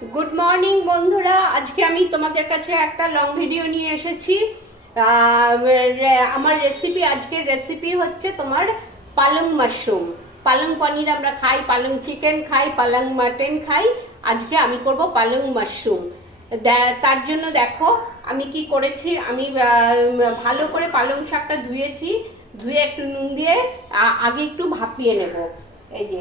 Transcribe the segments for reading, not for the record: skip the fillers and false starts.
Good morning বন্ধুরা, আজকে আমি তোমাদের কাছে একটা লং ভিডিও নিয়ে এসেছি। আমার আজকের রেসিপি হচ্ছে তোমার পালং মাশরুম। পালং পনির আমরা খাই, পালং চিকেন খাই, পালং মাটন খাই। আজকে আমি করব পালং মাশরুম। তার জন্য দেখো আমি কি করেছি। আমি ভালো করে পালং শাকটা ধুয়েছি, ধুয়ে একটু নুন দিয়ে আগে একটু ভাপিয়ে নেব। এই যে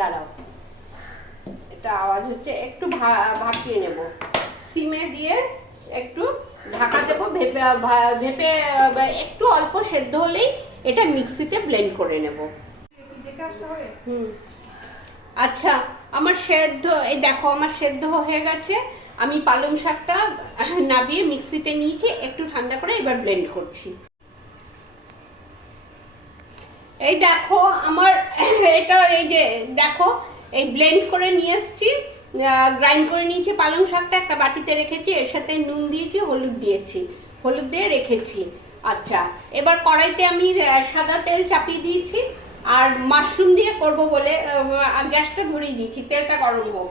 দাঁড়াও, এটা আওয়াজ হচ্ছে, একটু ভাপিয়ে নেব সিমে দিয়ে, একটু ঢাকা দেবো। ভেপে একটু অল্প সেদ্ধ হলেই এটা মিক্সিতে ব্লেন্ড করে নেব। আচ্ছা, আমার সেদ্ধ, এই দেখো আমার সেদ্ধ হয়ে গেছে। আমি পালং শাকটা নাবিয়ে মিক্সিতে নিয়েছি, একটু ঠান্ডা করে এবার ব্লেন্ড করছি। এই দেখো আমার এটা, এই যে দেখো এই ব্লেন্ড করে নিয়ে এসছি, গ্রাইন্ড করে নিয়েছি। পালং শাকটা একটা বাটিতে রেখেছি, এর সাথে নুন দিয়েছি, হলুদ দিয়েছি, হলুদ দিয়ে রেখেছি। আচ্ছা, এবার কড়াইতে আমি সাদা তেল চাপিয়ে দিয়েছি, আর মাশরুম দিয়ে করব বলে গ্যাসটা ধরিয়ে দিয়েছি, তেলটা গরম হোক।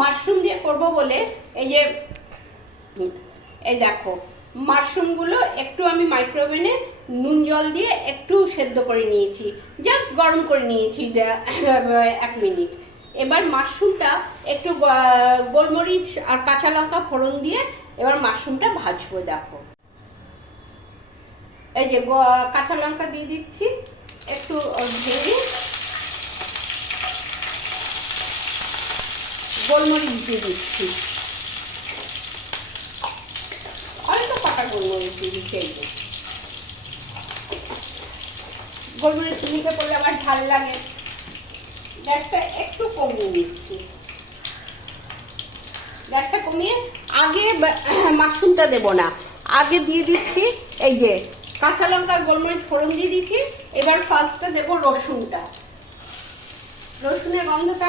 মাশরুম দিয়ে করব বলে এই দেখো মাশরুমগুলো একটু আমি মাইক্রোওভেনে নুন জল দিয়ে একটু সেদ্ধ করে নিয়েছি, জাস্ট গরম করে নিয়েছি 1 মিনিট। এবার মাশরুমটা একটু গোলমরিচ আর কাঁচা লঙ্কা ফোড়ন দিয়ে এবার মাশরুমটা ভাজবো। দেখো এই যে কাঁচা লঙ্কা দিয়ে দিচ্ছি, একটু ভেজে গোলমরিচ দিয়ে দিচ্ছি, অল্প পাতা গোলমরিচ দিয়ে দিচ্ছি। এই যে গোলমরিচ চিনিতে করলে আমার ঝাল লাগে। গ্যাসটা একটু কমিয়ে দিচ্ছি, গ্যাসটা কমিয়ে আগে মাশরুমটা দেবো না, আগে দিয়ে দিচ্ছি এই যে কাঁচা লঙ্কা আর গোলমরিচ ফোড়ন দিয়ে দিচ্ছি। এবার ফার্স্টে দেবো রসুনটা। রসুনের গন্ধটা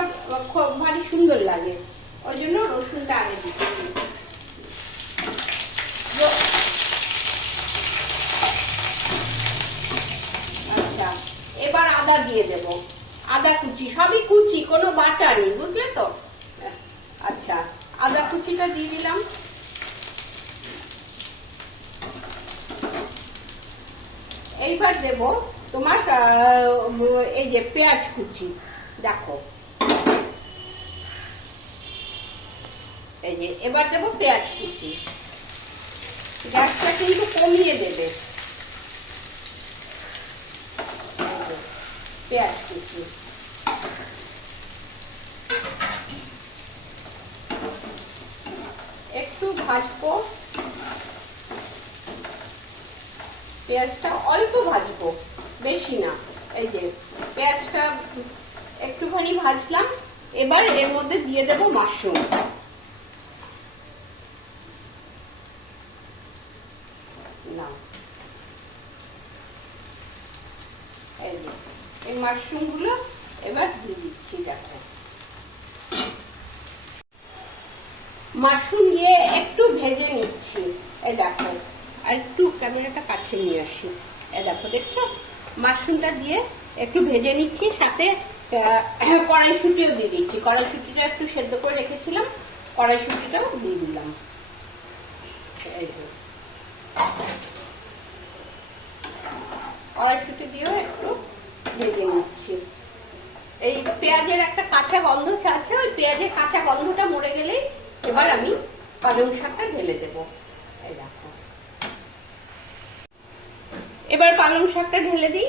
খুব ভারী সুন্দর লাগে, ওই জন্য রসুনটা আগে দিচ্ছি। আচ্ছা, এবার আদা দিয়ে দেব, আদা কুচি, সবই কুচি, কোনো বাটা নেই, বুঝলে তো। আচ্ছা, আদা কুচিটা দিয়ে দিলাম। এইবার দেব তোমার এই যে পেঁয়াজ কুচি। দেখো এই যে এবার দেব পেঁয়াজ কুচি। গ্যাসটা কিন্তু কমিয়ে দেবে। পেঁয়াজ কুচি একটু ভাজবো, পেঁয়াজটা অল্প ভাজবো, বেশি না। এই যে পেঁয়াজটা একটুখানি ভাজলাম, এবার এর মধ্যে দিয়ে দেবো মাশরুম। না, এই যে এই মাশরুম গুলো এবার দিয়ে দিচ্ছি। দেখো মাশরুম দিয়ে একটু ভেজে নিচ্ছি। এই দেখো, আর একটু ক্যামেরাটা কাছে নিয়ে আসি। এই দেখো, দেখছো মাশরুমটা দিয়ে একটু ভেজে নিচ্ছি, সাথে কড়াইশুঁটিও দিয়ে দিচ্ছি। কড়াইশুঁটিটা একটু সেদ্ধ করে রেখেছিলাম, কড়াইশুঁটিটাও দিয়ে দিলাম। এই যে কড়াইশুঁটি দিয়েও একটু ভেজে নিচ্ছি। এই পেঁয়াজের একটা কাঁচা গন্ধ আছে, ওই পেঁয়াজের কাঁচা গন্ধটা মরে গেলেই এবার আমি পালং শাকটা ঢেলে দেব। এই দেখো, এবার পালং শাকটা ঢেলে দিই।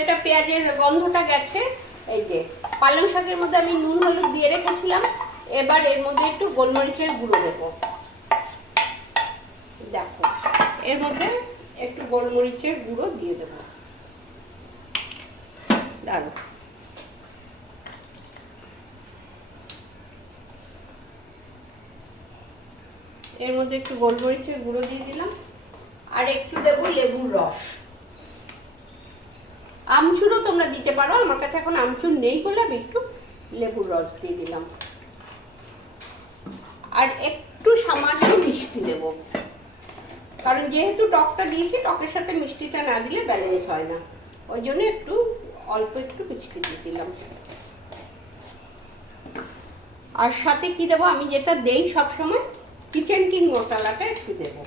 এটা পেঁয়াজের গন্ধটা গেছে। এই যে পালং শাকের মধ্যে আমি নুন হলুদ দিয়ে রেখেছিলাম, এবার এর মধ্যে একটু গোলমরিচের গুঁড়ো দেবো। দেখো এর মধ্যে একটু গোলমরিচের গুঁড়ো দিয়ে দেবো। দাঁড়ো, এর মধ্যে একটু গোলমরিচের গুঁড়ো দিয়ে দিলাম, আর একটু দেবো লেবুর রস। আমচুরও তোমরা দিতে পারো, আমার কাছে এখন আমচুর নেই বলে আমি একটু লেবুর রস দিয়ে দিলাম। আর একটু সামান্য মিষ্টি দেব, কারণ যেহেতু টকটা দিয়েছি, টকের সাথে মিষ্টিটা না দিলে ব্যালেন্স হয় না, ওই জন্য একটু অল্প একটু মিষ্টি দিয়ে দিলাম। আর সাথে কি দেবো, আমি যেটা দেই সবসময়, কিচেন কিং মশলাটা একটু দেবো।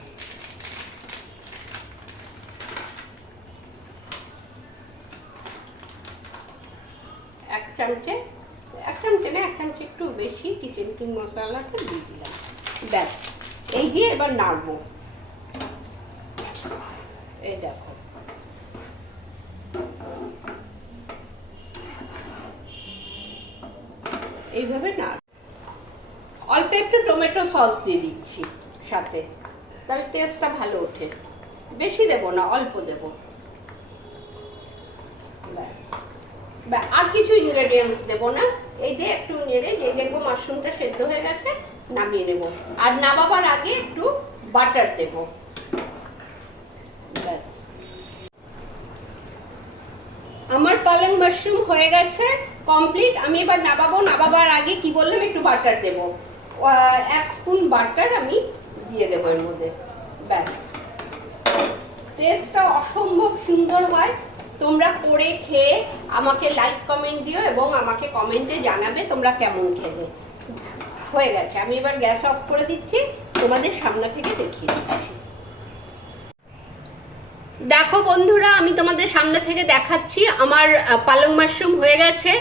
এক চামচে না, এক চামচে একটু বেশি কিচেন কিং মশলাটা দিয়ে দিলাম। ব্যাস, এই দিয়ে এবার নাড়বো। এই দেখো, এইভাবে নাড়। অল্প একটু টমেটো সস দিয়ে দিচ্ছি সাথে, তাহলে টেস্টটা ভালো ওঠে। বেশি দেবো না, অল্প দেবো। ব্যাস, আর কিছু ইনগ্রেডিয়েন্টস দেবো না। এই যে একটু নেড়ে, যে দেখবো মাশরুমটা সেদ্ধ হয়ে গেছে, নামিয়ে নেবো। আর নামাবার আগে একটু বাটার দেবো। ব্যাস, আমার পালং মাশরুম হয়ে গেছে কমপ্লিট। আমি এবার নামাবার আগে কি বললাম, একটু বাটার দেবো। 1 স্পুন বাটার আমি দিয়ে দেবো এর মধ্যে। ব্যাস, টেস্টটা অসম্ভব সুন্দর হয়। তোমরা করে খেয়ে আমাকে লাইক কমেন্ট দিও এবং আমাকে কমেন্টে জানাবে তোমরা কেমন খেলে। হয়ে গেছে, আমি এবার গ্যাস অফ করে দিচ্ছি, তোমাদের সামনে থেকে দেখিয়ে দিচ্ছি। দেখো বন্ধুরা, আমি তোমাদের সামনে থেকে দেখাচ্ছি আমার পালং মাশরুম হয়ে গেছে।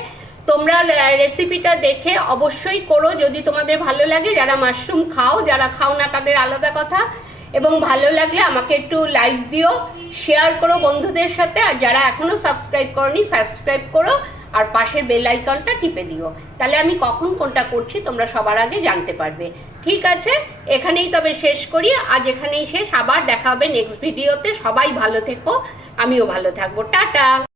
তোমরা রেসিপিটা দেখে অবশ্যই করো যদি তোমাদের ভালো লাগে। যারা মাশরুম খাও, যারা খাও না তাদের আলাদা কথা। এবং ভালো লাগলে আমাকে একটু লাইক দিও, শেয়ার করো বন্ধুদের সাথে। আর যারা এখনো সাবস্ক্রাইব করোনি, সাবস্ক্রাইব করো আর পাশের বেল আইকনটা টিপে দিও, তাহলে আমি কখন কোনটা করছি তোমরা সবার আগে জানতে পারবে। ঠিক আছে, এখানেই তবে শেষ করি। আজ এখানেই শেষ, আবার দেখা হবে নেক্সট ভিডিওতে। সবাই ভালো থেকো, আমিও ভালো থাকবো। টাটা।